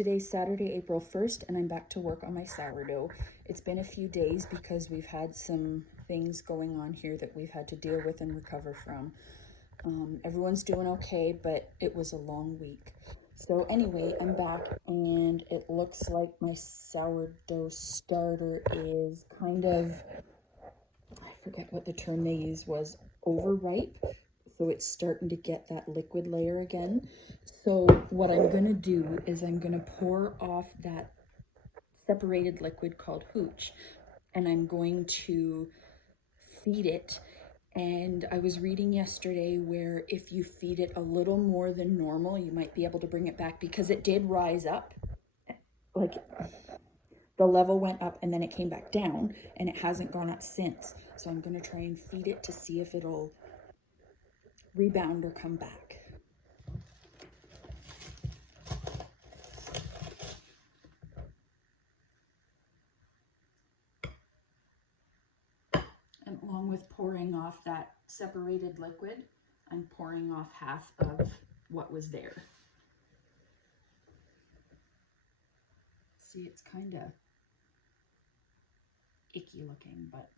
Today's Saturday, April 1st, and I'm back to work on my sourdough. It's been a few days because we've had some things going on here that we've had to deal with and recover from. Everyone's doing okay, but it was a long week. So anyway, I'm back and it looks like my sourdough starter is kind of, I forget what the term they used was, overripe. So it's starting to get that liquid layer again. So what I'm gonna do is I'm gonna pour off that separated liquid called hooch, and I'm going to feed it. And I was reading yesterday where if you feed it a little more than normal, you might be able to bring it back, because it did rise up. Like the level went up and then it came back down, and it hasn't gone up since. So I'm gonna try and feed it to see if it'll rebound or come back. And along with pouring off that separated liquid, I'm pouring off half of what was there. See, it's kind of icky looking, but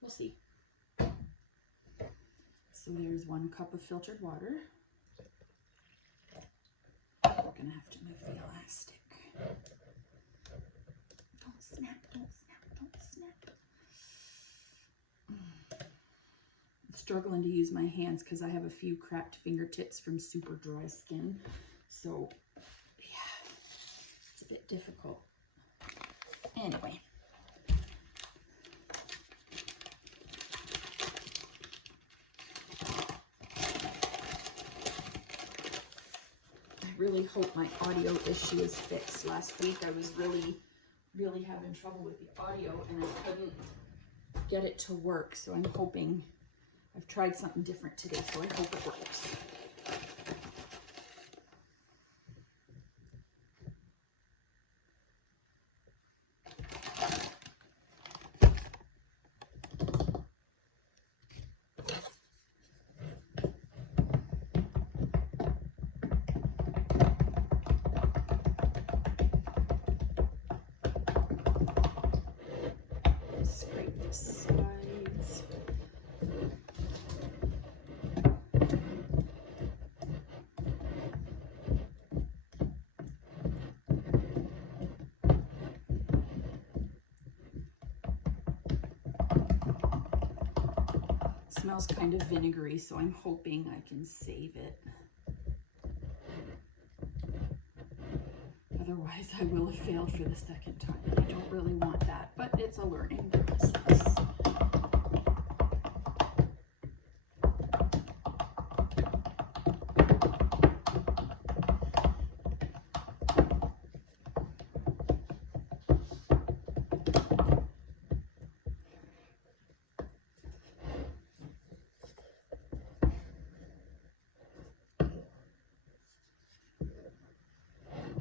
we'll see. So there's 1 cup of filtered water. We're gonna have to move the elastic. Don't snap, don't snap, don't snap. I'm struggling to use my hands because I have a few cracked fingertips from super dry skin. So yeah, it's a bit difficult. Anyway. I really hope my audio issue is fixed. Last week I was really having trouble with the audio and I couldn't get it to work. So I'm hoping, I've tried something different today, so I hope it works. Scrape the sides. Smells kind of vinegary, so I'm hoping I can save it. Otherwise, I will have failed for the second time. I don't really want that, but it's a learning process.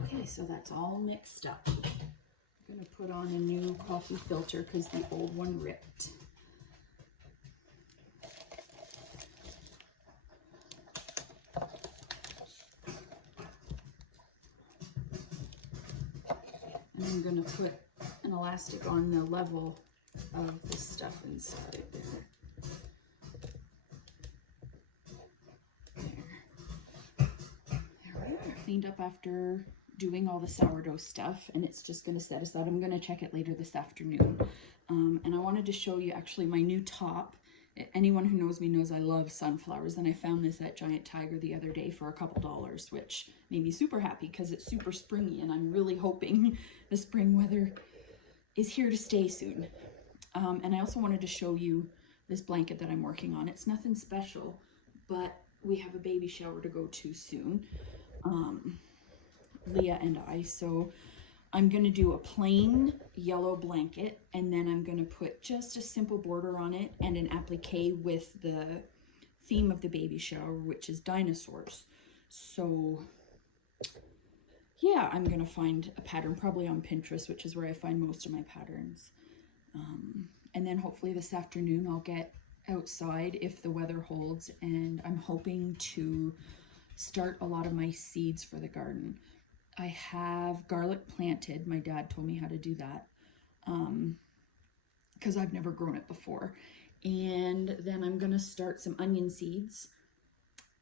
Okay, so that's all mixed up. I'm going to put on a new coffee filter because the old one ripped. And I'm going to put an elastic on the level of the stuff inside there. Cleaned up after doing all the sourdough stuff, and it's just going to set aside. I'm going to check it later this afternoon. And I wanted to show you actually my new top. Anyone who knows me knows I love sunflowers, and I found this at Giant Tiger the other day for a couple dollars, which made me super happy because it's super springy, and I'm really hoping the spring weather is here to stay soon. And I also wanted to show you this blanket that I'm working on. It's nothing special, but we have a baby shower to go to soon. Leah and I, so I'm going to do a plain yellow blanket, and then I'm going to put just a simple border on it and an applique with the theme of the baby shower, which is dinosaurs. So yeah, I'm going to find a pattern probably on Pinterest, which is where I find most of my patterns. And then hopefully this afternoon I'll get outside if the weather holds, and I'm hoping to start a lot of my seeds for the garden. I have garlic planted. My dad told me how to do that because I've never grown it before. And then I'm gonna start some onion seeds.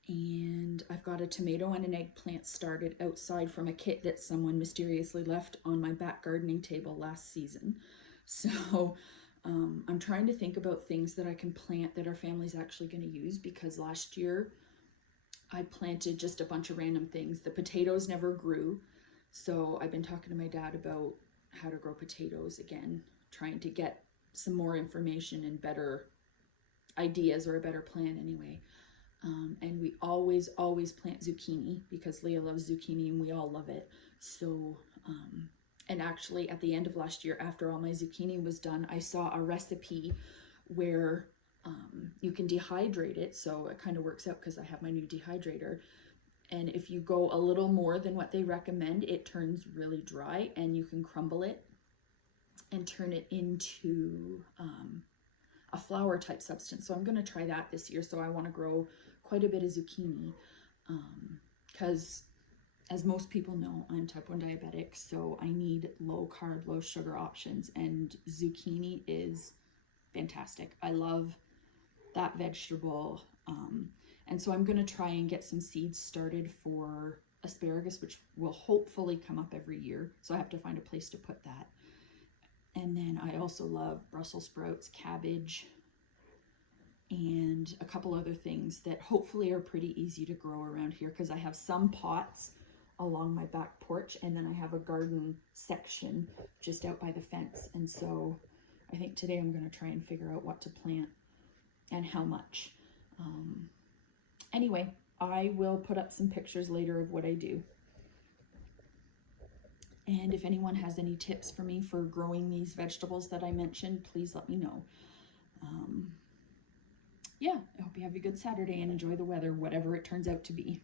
And I've got a tomato and an eggplant started outside from a kit that someone mysteriously left on my back gardening table last season. So I'm trying to think about things that I can plant that our family's actually going to use, because last year I planted just a bunch of random things. The potatoes never grew. So I've been talking to my dad about how to grow potatoes again, trying to get some more information and better ideas, or a better plan anyway. And we always plant zucchini because Leah loves zucchini and we all love it. So, and actually at the end of last year, after all my zucchini was done, I saw a recipe where you can dehydrate it. So it kind of works out because I have my new dehydrator. And if you go a little more than what they recommend, it turns really dry, and you can crumble it and turn it into a flour type substance. So I'm going to try that this year. So I want to grow quite a bit of zucchini because as most people know, I'm type 1 diabetic, so I need low carb, low sugar options, and zucchini is fantastic. I love that vegetable. And so I'm going to try and get some seeds started for asparagus, which will hopefully come up every year. So I have to find a place to put that. And then I also love Brussels sprouts, cabbage, and a couple other things that hopefully are pretty easy to grow around here, because I have some pots along my back porch, and then I have a garden section just out by the fence. And so I think today I'm going to try and figure out what to plant and how much. Anyway, I will put up some pictures later of what I do. And if anyone has any tips for me for growing these vegetables that I mentioned, please let me know. Yeah, I hope you have a good Saturday and enjoy the weather, whatever it turns out to be.